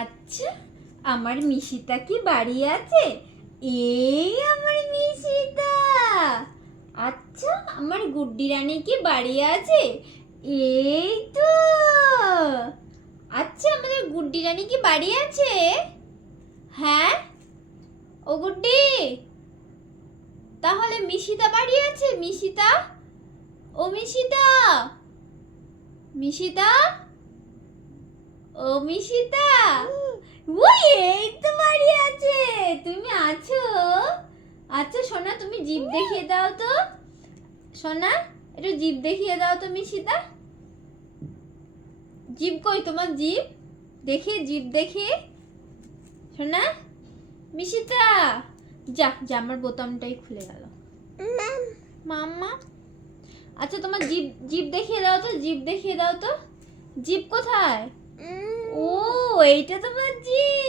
আচ্ছা, আমার মিশিতা কি বাড়ি আছে? এই আমার মিশিতা। আচ্ছা, আমার গুড্ডি রানী কি বাড়ি আছে? এই তো। আচ্ছা, আমাদের গুড্ডি রানী কি বাড়ি আছে? হ্যাঁ, ও গুড্ডি, তাহলে মিশিতা বাড়ি আছে? মিশিতা, ও মিশিতা, মিশিতা, ও মিশিতা। ওই, এই তো বাড়ি আছে। তুমি আছো? আচ্ছা সোনা, তুমি জিভ দেখিয়ে দাও তো। সোনা, একটু জিভ দেখিয়ে দাও তো মিশিতা। জিভ কই তোমার? জিভ দেখি, জিভ দেখি। সোনা, মিশিতা, যা জামার বোতামটাই খুলে গেল। মাম্মা, আচ্ছা তোমার জিভ জিভ দেখিয়ে দাও তো, জিভ দেখিয়ে দাও তো। জিভ কোথায়? ও, এইটা তোমার জিভ।